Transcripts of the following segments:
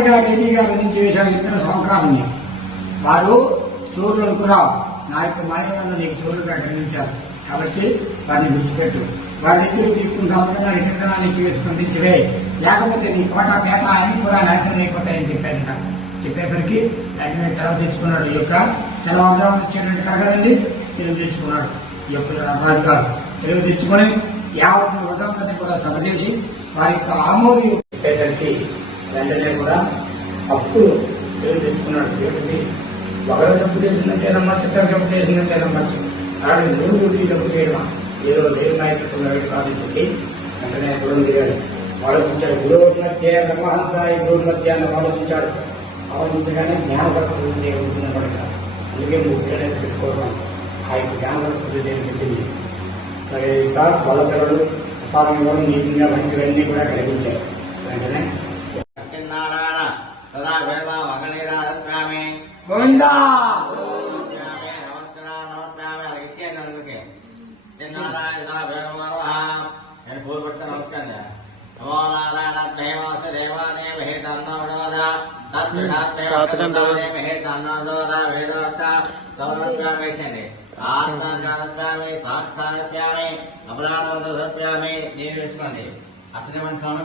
ఖైదీగా విధించి వేశాడు ఇద్దరు సహకారుని వారు చోరులు అనుకున్నావు. నా యొక్క మాయలను నీకు చోరులు ప్రకటించారు కాబట్టి వారిని విడిచిపెట్టు. వారిని దగ్గర తీసుకుంటా ఉంటున్నా ఇతరులను చేసి పంపించివే లేకపోతే నీ కోట పేట అన్ని కూడా నాశనం అయిపోతాయని చెప్పాడట. చెప్పేసరికి వెంటనే తెరవ తెచ్చుకున్నాడు. ఈ యొక్క తెల్లవారుజామున వచ్చేటువంటి కరగదండి. తెలుగు తెచ్చుకున్నాడు. ఈ యొక్క రాజుగారు తెలుగు తెచ్చుకొని యావత్ వృధాన్ని కూడా సభ చేసి వారి యొక్క ఆమోది చెప్పేసరికి వెంటనే కూడా అప్పుడు పేరు తెచ్చుకున్నాడు. దేవుడిని ఒకరు తప్పు చేసిందంటే నమ్మచ్చు ఇద్దరు జబ్బు చేసిందంటే నమ్మచ్చు ఆడ నూరు డ్యూటీ తప్పు చేయడమా? ఏదో లేని నాయకత్వం కాదించి వెంటనే దూరం దిగాడు. ఆలోచించాడు గురువు మధ్య బ్రహ్మహంసాయి గురువు మధ్య అని ఆలోచించాడు ఆలోచించగానే జ్ఞానపరచు ఉంటుందన్నమాట అందుకే నువ్వు ముఖ్యంగా పెట్టుకోవడం ఆ యొక్క జ్ఞానపరచు అని చెప్పింది. సరే ఇక బలతరుడు పిల్లలు నీతిగా వంటివన్నీ కూడా కలిగించాయి వెంటనే సత్యనారాయణ సదా వేమ మంగళీరామే గోవిందా నమస్కారం నమస్కారం అలాగే ఇచ్చేయండి అందుకే సత్యనారాయణ సదా గోవిందా! నేను పూలు పెట్టి నమస్కారం. నమో నారాయణ దేవాస దేవాదేవ హే తన్నోద తద్విధాదేవ హే తన్నోద వేదోక్త సౌరభ్యామి ఇచ్చండి ఆత్మజ్ఞానప్యామి నేను వేసుకోండి అసలు మన స్వామి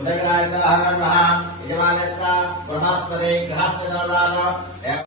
ఉదయరాజ యజమానస్ బ్రహ్మాస్పదే గ్రహాస్